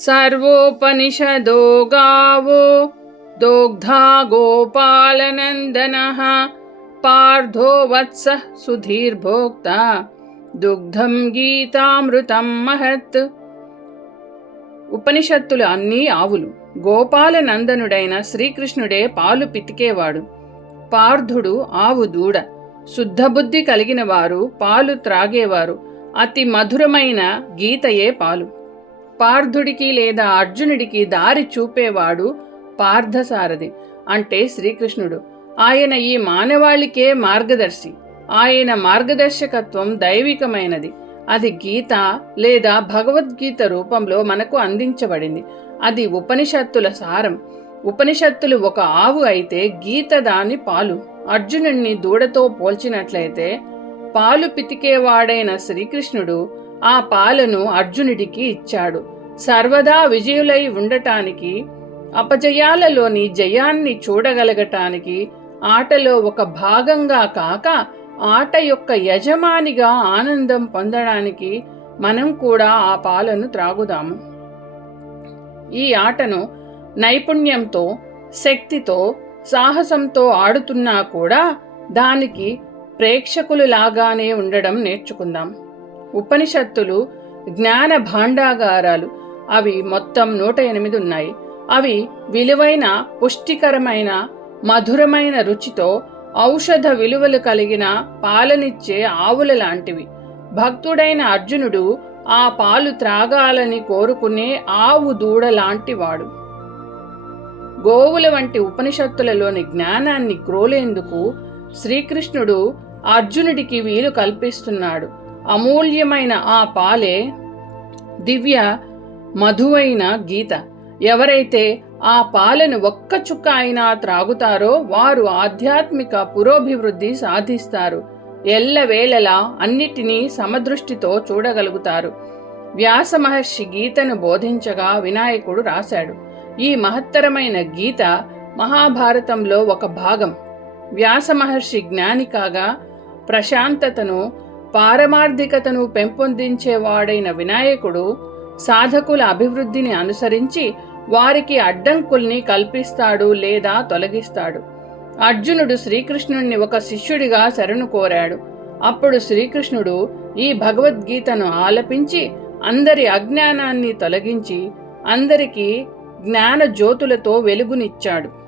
सर्वोपनिषदो गावो दोग्धा गोपालनन्दनः पार्थो वत्सः सुधीर्भोक्ता దుగ్ధం గీతామృతం మహత్. ఉపనిషత్తులు అన్నీ ఆవులు. గోపాల నందనుడైన శ్రీకృష్ణుడే పాలు పితికేవాడు. పార్థుడు ఆవు దూడ. శుద్ధబుద్ధి కలిగిన వారు పాలు త్రాగేవారు. అతి మధురమైన గీతయే పాలు. పార్థుడికి లేదా అర్జునుడికి దారి చూపేవాడు పార్థసారథి అంటే శ్రీకృష్ణుడు. ఆయన ఈ మానవాళికే మార్గదర్శి. ఆయన మార్గదర్శకత్వం దైవికమైనది. అది గీత లేదా భగవద్గీత రూపంలో మనకు అందించబడింది. అది ఉపనిషత్తుల సారం. ఉపనిషత్తులు ఒక ఆవు అయితే గీత దాని పాలు. అర్జునుణ్ణి దూడతో పోల్చినట్లయితే పాలు పితికేవాడైన శ్రీకృష్ణుడు ఆ పాలను అర్జునుడికి ఇచ్చాడు. సర్వదా విజయులై ఉండటానికి, అపజయాలలోని జయాన్ని చూడగలగటానికి, ఆటలో ఒక భాగంగా కాక ఆట యొక్క యజమానిగా ఆనందం పొందడానికి మనం కూడా ఆ పాలను త్రాగుదాము. ఈ ఆటను నైపుణ్యంతో, శక్తితో, సాహసంతో ఆడుతున్నా కూడా దానికి ప్రేక్షకులు లాగానే ఉండడం నేర్చుకుందాం. ఉపనిషత్తులు జ్ఞాన భాండాగారాలు. అవి మొత్తం 108 ఉన్నాయి. అవి విలువైన, పుష్టికరమైన, మధురమైన రుచితో ఔషధ విలువలు కలిగిన పాలనిచ్చే ఆవుల లాంటివి. భక్తుడైన అర్జునుడు ఆ పాలు త్రాగాలని కోరుకునే ఆవు దూడ లాంటివాడు. గోవుల వంటి ఉపనిషత్తులలోని జ్ఞానాన్ని క్రోలేందుకు శ్రీకృష్ణుడు అర్జునుడికి వీలు కల్పిస్తున్నాడు. అమూల్యమైన ఆ పాలే దివ్య మధువైన గీత. ఎవరైతే ఆ పాలను ఒక్క చుక్క అయినా త్రాగుతారో వారు ఆధ్యాత్మిక పురోభివృద్ధి సాధిస్తారు. ఎల్లవేళలా అన్నిటినీ సమదృష్టితో చూడగలుగుతారు. వ్యాస మహర్షి గీతను బోధించగా వినాయకుడు రాశాడు. ఈ మహత్తరమైన గీత మహాభారతంలో ఒక భాగం. వ్యాస మహర్షి జ్ఞాని కాగా ప్రశాంతతను, పారమార్థికతను పెంపొందించేవాడైన వినాయకుడు సాధకుల అభివృద్ధిని అనుసరించి వారికి అడ్డంకుల్ని కల్పిస్తాడు లేదా తొలగిస్తాడు. అర్జునుడు శ్రీకృష్ణుణ్ణి ఒక శిష్యుడిగా శరణు కోరాడు. అప్పుడు శ్రీకృష్ణుడు ఈ భగవద్గీతను ఆలపించి అందరి అజ్ఞానాన్ని తొలగించి అందరికీ జ్ఞాన జ్యోతులతో వెలుగునిచ్చాడు.